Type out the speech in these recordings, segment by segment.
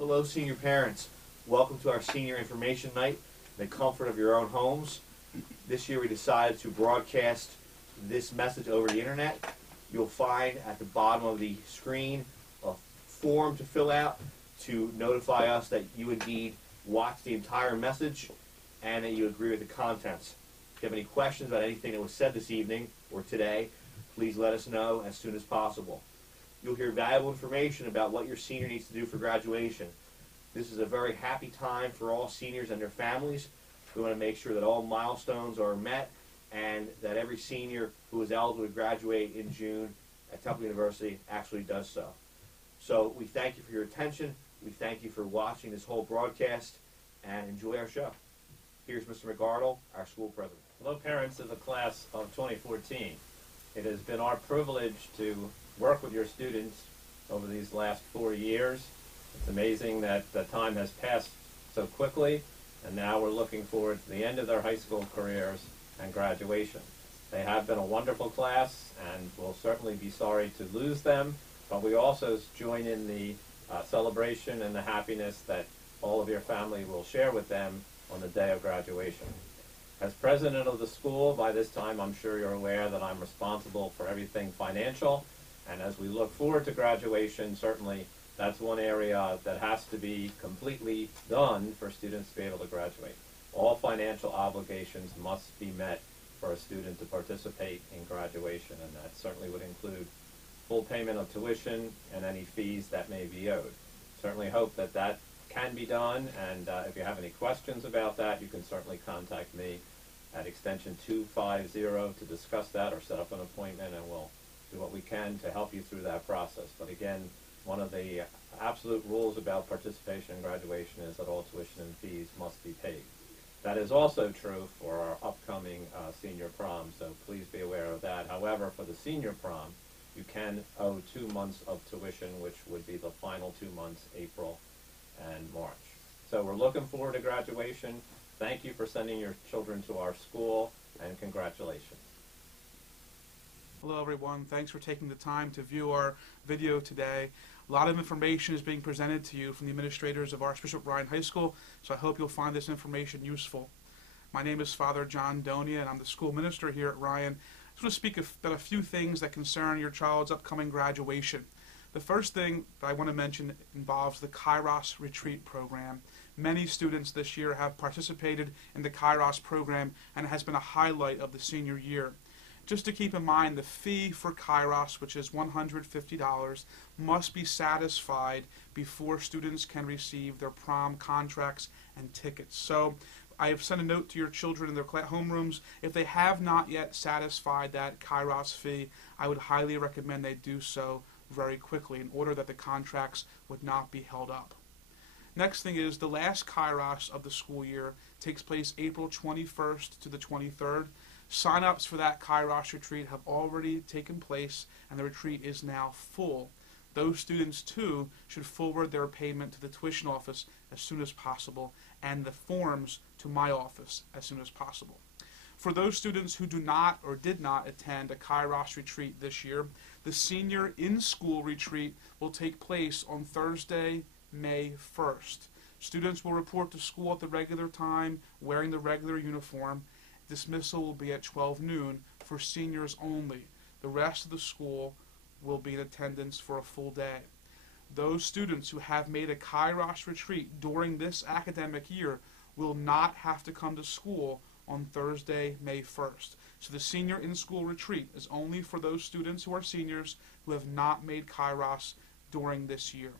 Hello, senior parents. Welcome to our senior information night in the comfort of your own homes. This year we decided to broadcast this message over the internet. You'll find at the bottom of the screen a form to fill out to notify us that you indeed watched the entire message and that you agree with the contents. If you have any questions about anything that was said this evening or today, please let us know as soon as possible. You'll hear valuable information about what your senior needs to do for graduation. This is a very happy time for all seniors and their families. We want to make sure that all milestones are met and that every senior who is eligible to graduate in June at Temple University actually does so. So we thank you for your attention. We thank you for watching this whole broadcast and enjoy our show. Here's Mr. McArdle, our school president. Hello, parents of the class of 2014. It has been our privilege to work with your students over these last 4 years. It's amazing that the time has passed so quickly, and now we're looking forward to the end of their high school careers and graduation. They have been a wonderful class, and we'll certainly be sorry to lose them, but we also join in the celebration and the happiness that all of your family will share with them on the day of graduation. As president of the school, by this time I'm sure you're aware that I'm responsible for everything financial, and as we look forward to graduation, certainly that's one area that has to be completely done for students to be able to graduate. All financial obligations must be met for a student to participate in graduation, and that certainly would include full payment of tuition and any fees that may be owed. Certainly hope that that can be done, and if you have any questions about that, you can certainly contact me at extension 250 to discuss that or set up an appointment, and we'll do what we can to help you through that process. But again, one of the absolute rules about participation in graduation is that all tuition and fees must be paid. That is also true for our upcoming senior prom, so please be aware of that. However, for the senior prom, you can owe 2 months of tuition, which would be the final 2 months, April and March. So we're looking forward to graduation. Thank you for sending your children to our school, and congratulations. Hello everyone, thanks for taking the time to view our video today. A lot of information is being presented to you from the administrators of Archbishop Ryan High School, so I hope you'll find this information useful. My name is Father John Donia, and I'm the school minister here at Ryan. I just want to speak about a few things that concern your child's upcoming graduation. The first thing that I want to mention involves the Kairos Retreat program. Many students this year have participated in the Kairos program, and it has been a highlight of the senior year. Just to keep in mind, the fee for Kairos, which is $150, must be satisfied before students can receive their prom contracts and tickets. So I have sent a note to your children in their homerooms. If they have not yet satisfied that Kairos fee, I would highly recommend they do so very quickly in order that the contracts would not be held up. Next thing is the last Kairos of the school year takes place April 21st to the 23rd. Sign-ups for that Kairos retreat have already taken place, and the retreat is now full. Those students, too, should forward their payment to the tuition office as soon as possible, and the forms to my office as soon as possible. For those students who do not or did not attend a Kairos retreat this year, the senior in-school retreat will take place on Thursday, May 1st. Students will report to school at the regular time, wearing the regular uniform. Dismissal will be at 12 noon for seniors only. The rest of the school will be in attendance for a full day. Those students who have made a Kairos retreat during this academic year will not have to come to school on Thursday, May 1st. So the senior in-school retreat is only for those students who are seniors who have not made Kairos during this year.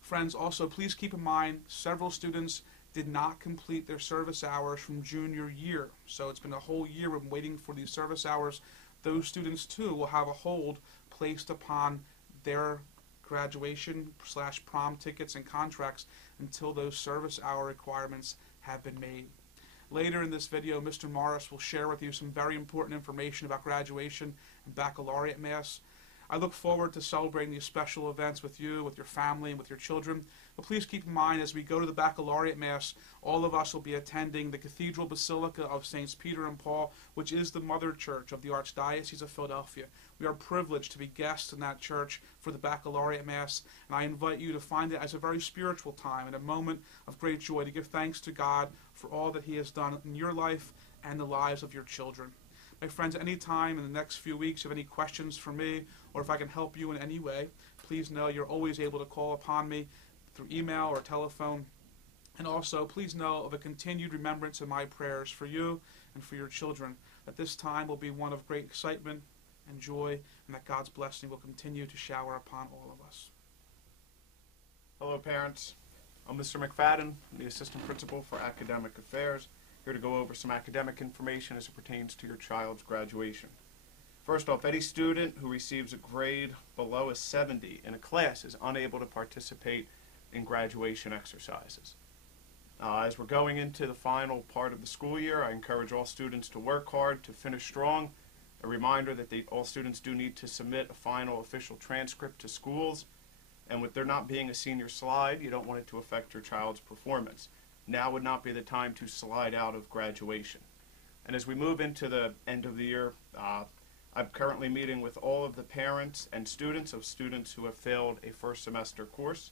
Friends, also please keep in mind several students did not complete their service hours from junior year. So it's been a whole year of waiting for these service hours. Those students too will have a hold placed upon their graduation/prom tickets and contracts until those service hour requirements have been made. Later in this video, Mr. Morris will share with you some very important information about graduation and baccalaureate mass. I look forward to celebrating these special events with you, with your family, and with your children. But please keep in mind, as we go to the Baccalaureate Mass, all of us will be attending the Cathedral Basilica of Saints Peter and Paul, which is the mother church of the Archdiocese of Philadelphia. We are privileged to be guests in that church for the Baccalaureate Mass, and I invite you to find it as a very spiritual time and a moment of great joy to give thanks to God for all that He has done in your life and the lives of your children. My friends, any time in the next few weeks you have any questions for me, or if I can help you in any way, please know you're always able to call upon me through email or telephone. And also, please know of a continued remembrance in my prayers for you and for your children, that this time will be one of great excitement and joy, and that God's blessing will continue to shower upon all of us. Hello, parents. I'm Mr. McFadden, the Assistant Principal for Academic Affairs, here to go over some academic information as it pertains to your child's graduation. First off, any student who receives a grade below a 70 in a class is unable to participate in graduation exercises. As we're going into the final part of the school year, I encourage all students to work hard to finish strong. A reminder that all students do need to submit a final official transcript to schools, and with there not being a senior slide, you don't want it to affect your child's performance. Now would not be the time to slide out of graduation. And as we move into the end of the year, I'm currently meeting with all of the parents and students of students who have failed a first semester course.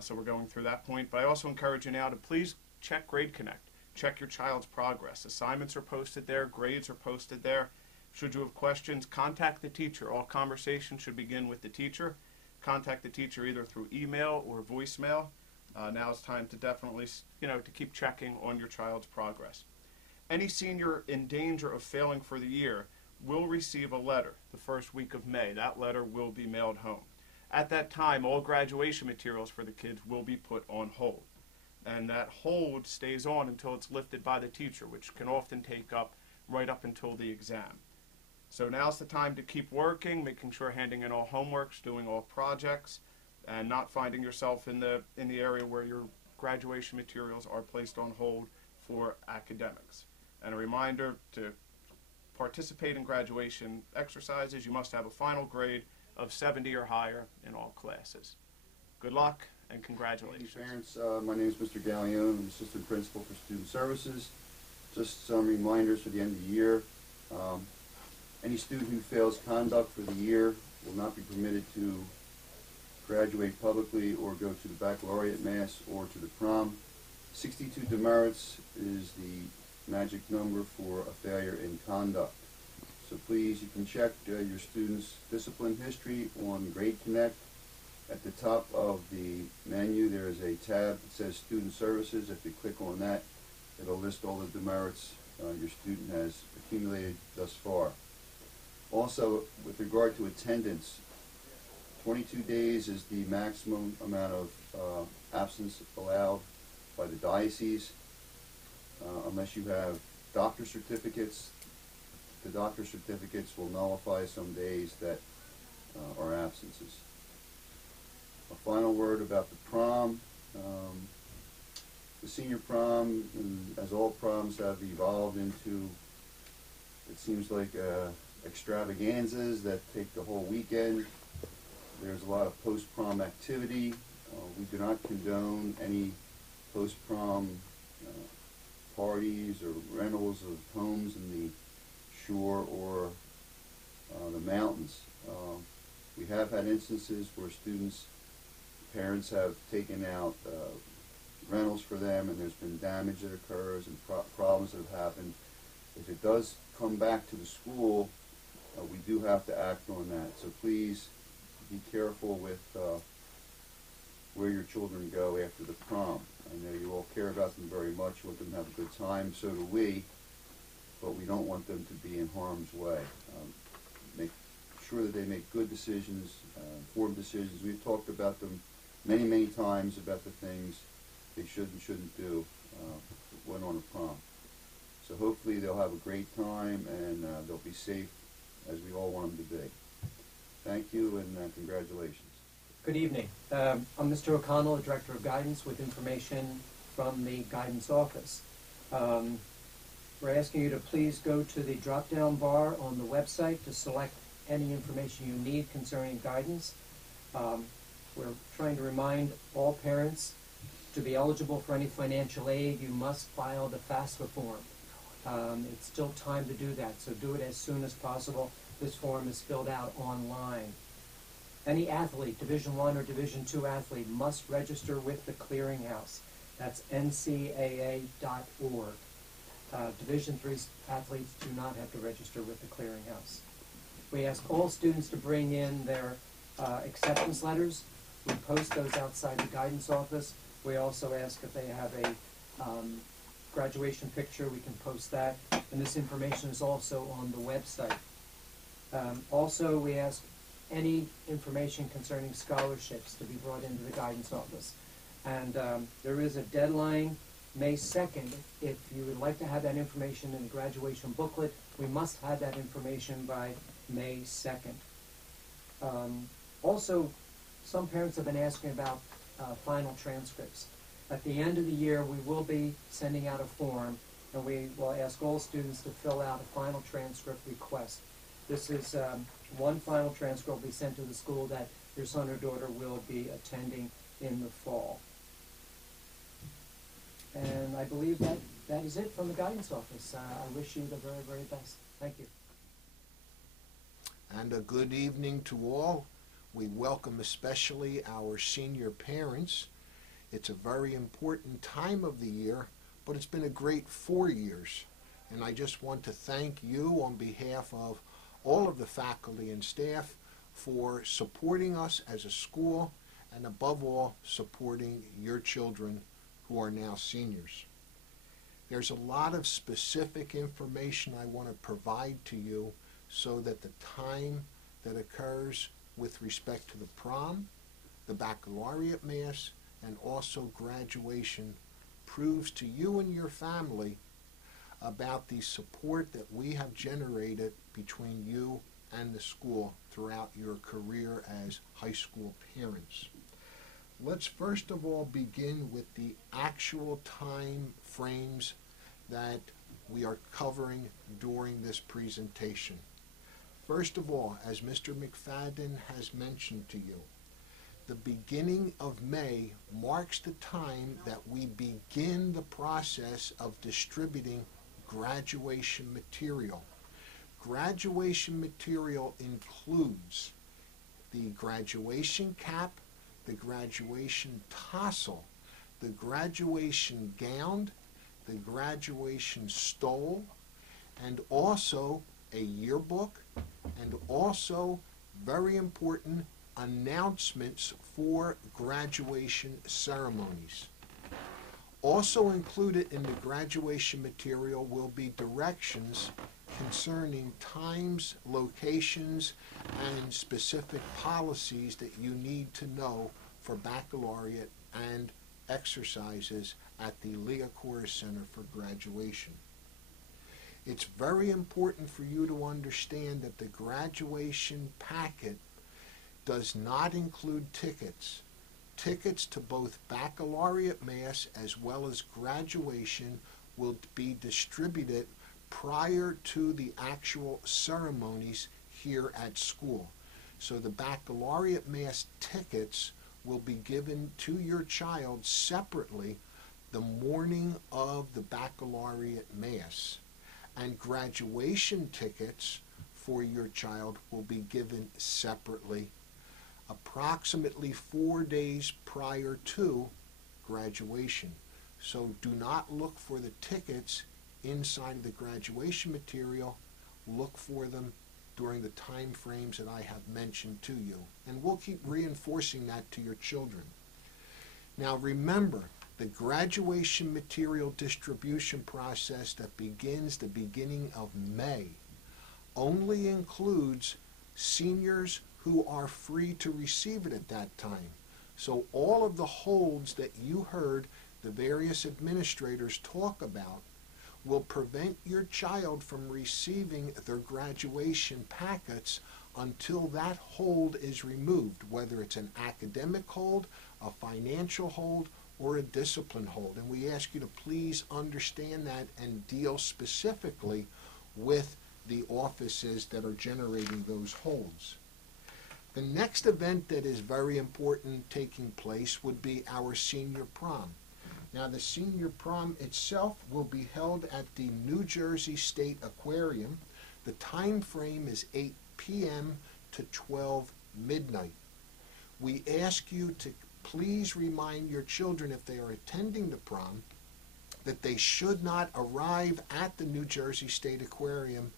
So we're going through that point. But I also encourage you now to please check Grade Connect. Check your child's progress. Assignments are posted there. Grades are posted there. Should you have questions, contact the teacher. All conversations should begin with the teacher. Contact the teacher either through email or voicemail. Now it's time to definitely, to keep checking on your child's progress. Any senior in danger of failing for the year will receive a letter the first week of May. That letter will be mailed home. At that time, all graduation materials for the kids will be put on hold. And that hold stays on until it's lifted by the teacher, which can often take right up until the exam. So now's the time to keep working, making sure handing in all homeworks, doing all projects, and not finding yourself in the area where your graduation materials are placed on hold for academics. And a reminder, to participate in graduation exercises, you must have a final grade of 70 or higher in all classes. Good luck and congratulations. Thank you, parents. My name is Mr. Galeone. I'm Assistant Principal for Student Services. Just some reminders for the end of the year. Any student who fails conduct for the year will not be permitted to graduate publicly or go to the Baccalaureate Mass or to the prom. 62 demerits is the magic number for a failure in conduct. So please, you can check your students' discipline history on Grade Connect. At the top of the menu, there is a tab that says Student Services. If you click on that, it'll list all the demerits your student has accumulated thus far. Also, with regard to attendance, 22 days is the maximum amount of absence allowed by the diocese. Unless you have doctor certificates, the doctor certificates will nullify some days that are absences. A final word about the prom. The senior prom, as all proms have evolved into, it seems like extravaganzas that take the whole weekend. There's a lot of post-prom activity. We do not condone any post-prom parties or rentals of homes in the shore or the mountains. We have had instances where parents have taken out rentals for them, and there's been damage that occurs and problems that have happened. If it does come back to the school, we do have to act on that. So please be careful with where your children go after the prom. I know you all care about them very much. You want them to have a good time. So do we. But we don't want them to be in harm's way. Make sure that they make good decisions, informed decisions. We've talked about them many, many times about the things they should and shouldn't do when on a prom. So hopefully they'll have a great time and they'll be safe as we all want them to be. Thank you and congratulations. Good evening. I'm Mr. O'Connell, the Director of Guidance, with information from the Guidance Office. We're asking you to please go to the drop-down bar on the website to select any information you need concerning guidance. We're trying to remind all parents to be eligible for any financial aid, you must file the FAFSA form. It's still time to do that, so do it as soon as possible. This form is filled out online. Any athlete, Division I or Division II athlete, must register with the clearinghouse. That's ncaa.org. Division III athletes do not have to register with the clearinghouse. We ask all students to bring in their acceptance letters. We post those outside the guidance office. We also ask if they have a graduation picture, we can post that. And this information is also on the website. Also, we ask any information concerning scholarships to be brought into the guidance office. And there is a deadline, May 2nd. If you would like to have that information in the graduation booklet, we must have that information by May 2nd. Also, some parents have been asking about final transcripts. At the end of the year, we will be sending out a form, and we will ask all students to fill out a final transcript request. This is one final transcript will be sent to the school that your son or daughter will be attending in the fall. And I believe that is it from the guidance office. I wish you the very, very best. Thank you. And a good evening to all. We welcome especially our senior parents. It's a very important time of the year, but it's been a great 4 years. And I just want to thank you on behalf of all of the faculty and staff for supporting us as a school, and above all, supporting your children who are now seniors. There's a lot of specific information I want to provide to you so that the time that occurs with respect to the prom, the baccalaureate mass, and also graduation proves to you and your family about the support that we have generated between you and the school throughout your career as high school parents. Let's first of all begin with the actual time frames that we are covering during this presentation. First of all, as Mr. McFadden has mentioned to you, the beginning of May marks the time that we begin the process of distributing graduation material. Graduation material includes the graduation cap, the graduation tassel, the graduation gown, the graduation stole, and also a yearbook, and also, very important, announcements for graduation ceremonies. Also included in the graduation material will be directions concerning times, locations, and specific policies that you need to know for baccalaureate and exercises at the Leah Corr Center for graduation. It's very important for you to understand that the graduation packet does not include tickets. Tickets to both baccalaureate mass as well as graduation will be distributed prior to the actual ceremonies here at school. So the baccalaureate mass tickets will be given to your child separately the morning of the baccalaureate mass. And graduation tickets for your child will be given separately approximately 4 days prior to graduation. So do not look for the tickets inside of the graduation material. Look for them during the time frames that I have mentioned to you. And we'll keep reinforcing that to your children. Now remember, the graduation material distribution process that begins the beginning of May only includes seniors who are free to receive it at that time. So all of the holds that you heard the various administrators talk about will prevent your child from receiving their graduation packets until that hold is removed, whether it's an academic hold, a financial hold, or a discipline hold. And we ask you to please understand that and deal specifically with the offices that are generating those holds. The next event that is very important taking place would be our Senior Prom. Now, the Senior Prom itself will be held at the New Jersey State Aquarium. The time frame is 8 p.m. to 12 midnight. We ask you to please remind your children, if they are attending the prom, that they should not arrive at the New Jersey State Aquarium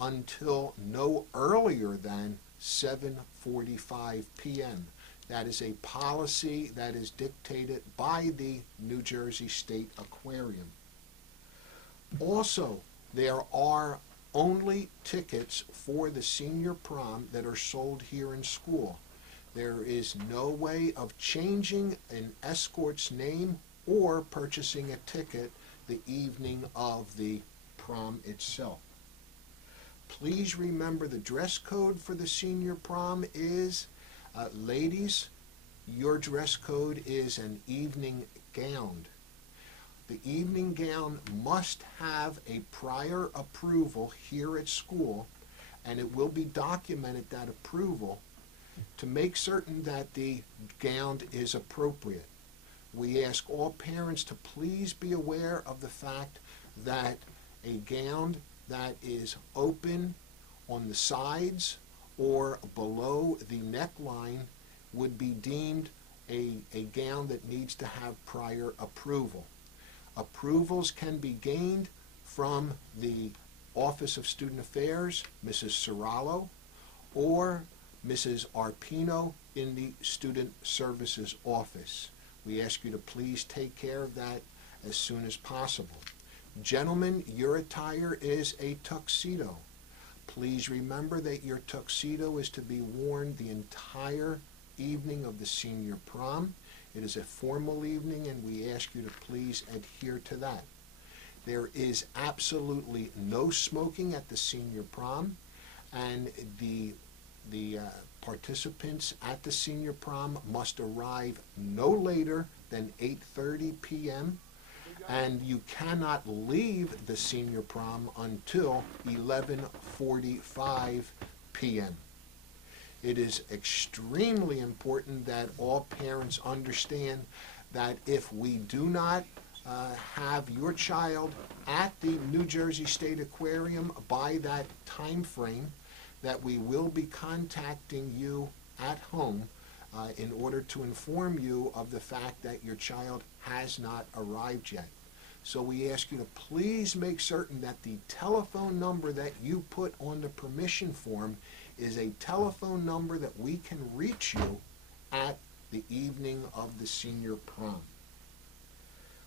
until no earlier than 7:45 p.m. That is a policy that is dictated by the New Jersey State Aquarium. Also, there are only tickets for the Senior Prom that are sold here in school. There is no way of changing an escort's name or purchasing a ticket the evening of the prom itself. Please remember the dress code for the Senior Prom is, ladies, your dress code is an evening gown. The evening gown must have a prior approval here at school, and it will be documented, that approval, to make certain that the gown is appropriate. We ask all parents to please be aware of the fact that a gown that is open on the sides or below the neckline would be deemed a gown that needs to have prior approval. Approvals can be gained from the Office of Student Affairs, Mrs. Serralo, or Mrs. Arpino in the Student Services Office. We ask you to please take care of that as soon as possible. Gentlemen, your attire is a tuxedo. Please remember that your tuxedo is to be worn the entire evening of the Senior Prom. It is a formal evening, and we ask you to please adhere to that. There is absolutely no smoking at the Senior Prom, and the participants at the Senior Prom must arrive no later than 8:30 p.m., and you cannot leave the Senior Prom until 11:45 p.m. It is extremely important that all parents understand that if we do not have your child at the New Jersey State Aquarium by that time frame, that we will be contacting you at home in order to inform you of the fact that your child has not arrived yet. So we ask you to please make certain that the telephone number that you put on the permission form is a telephone number that we can reach you at the evening of the Senior Prom.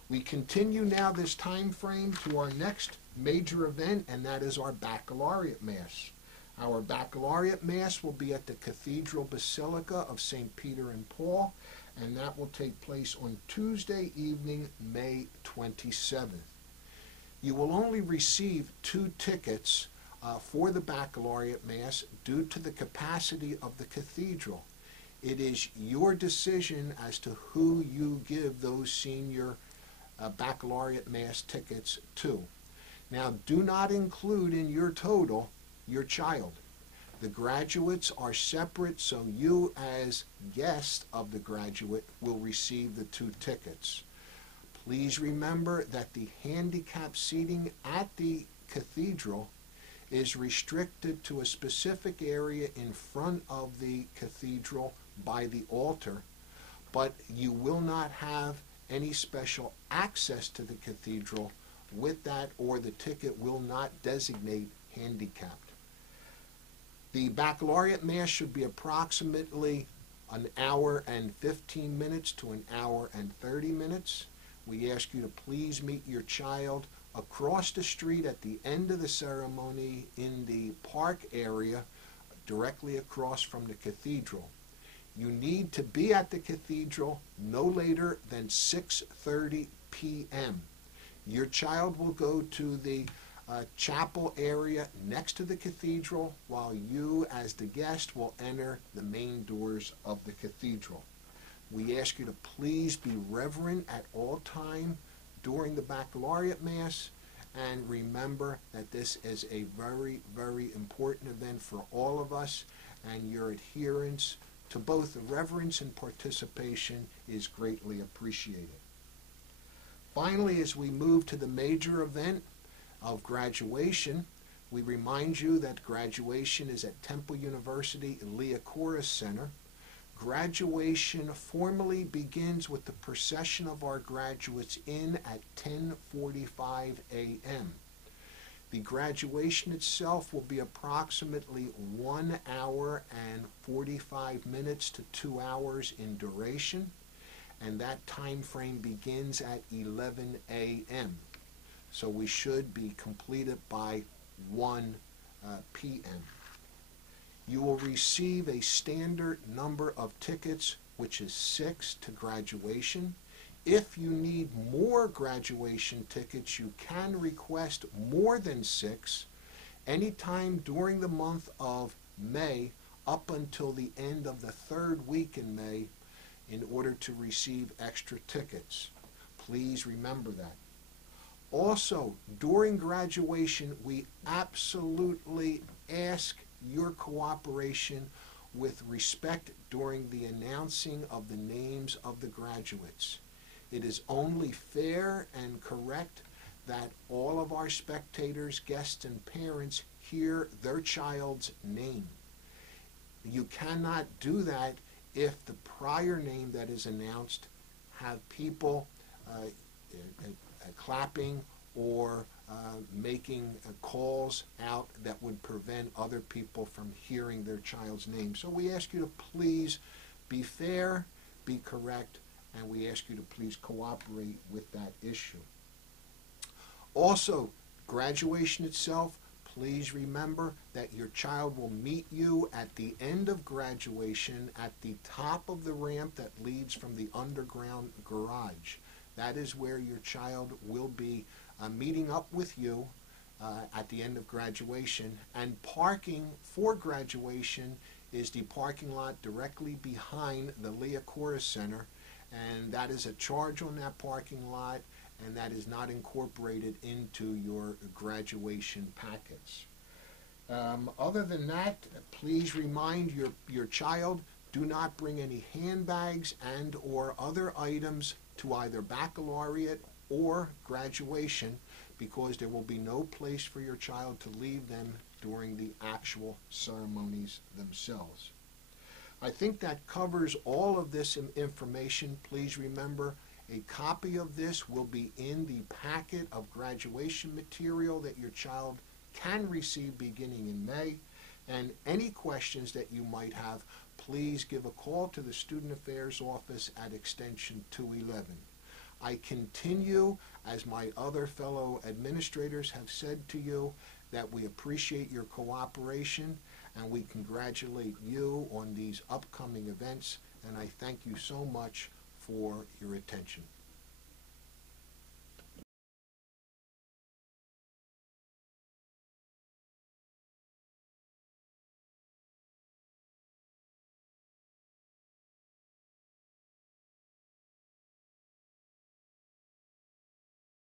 We continue now this time frame to our next major event, and that is our Baccalaureate Mass. Our Baccalaureate Mass will be at the Cathedral Basilica of St. Peter and Paul, and that will take place on Tuesday evening, May 27th. You will only receive 2 tickets for the Baccalaureate Mass due to the capacity of the cathedral. It is your decision as to who you give those senior Baccalaureate Mass tickets to. Now, do not include in your total your child. The graduates are separate, so you as guest of the graduate will receive the 2 tickets. Please remember that the handicap seating at the cathedral is restricted to a specific area in front of the cathedral by the altar, but you will not have any special access to the cathedral with that, or the ticket will not designate handicapped. The Baccalaureate Mass should be approximately an hour and 15 minutes to an hour and 30 minutes. We ask you to please meet your child across the street at the end of the ceremony in the park area directly across from the cathedral. You need to be at the cathedral no later than 6:30 p.m. Your child will go to the chapel area next to the cathedral, while you as the guest will enter the main doors of the cathedral. We ask you to please be reverent at all time during the Baccalaureate Mass, And remember that this is a very, very important event for all of us, and your adherence to both the reverence and participation is greatly appreciated. Finally, as we move to the major event of graduation, we remind you that graduation is at Temple University Liacouras Center. Graduation formally begins with the procession of our graduates in at 10:45 a.m. The graduation itself will be approximately 1 hour and 45 minutes to 2 hours in duration, and that time frame begins at 11 a.m. So we should be completed by 1 p.m. You will receive a standard number of tickets, which is 6 to graduation. If you need more graduation tickets, you can request more than 6 anytime during the month of May up until the end of the 3rd week in May in order to receive extra tickets. Please remember that. Also, during graduation, we absolutely ask your cooperation with respect during the announcing of the names of the graduates. It is only fair and correct that all of our spectators, guests, and parents hear their child's name. You cannot do that if the prior name that is announced have people clapping or making calls out that would prevent other people from hearing their child's name. So we ask you to please be fair, be correct, and we ask you to please cooperate with that issue. Also, graduation itself, please remember that your child will meet you at the end of graduation at the top of the ramp that leads from the underground garage. That is where your child will be meeting up with you at the end of graduation. And parking for graduation is the parking lot directly behind the Liacouras Center, and that is a charge on that parking lot, and that is not incorporated into your graduation packets. Other than that, please remind your child, do not bring any handbags and or other items to either baccalaureate or graduation, because there will be no place for your child to leave them during the actual ceremonies themselves. I think that covers all of this information. Please remember, a copy of this will be in the packet of graduation material that your child can receive beginning in May. And any questions that you might have, please give a call to the Student Affairs Office at extension 211. I continue, as my other fellow administrators have said to you, that we appreciate your cooperation and we congratulate you on these upcoming events, and I thank you so much for your attention.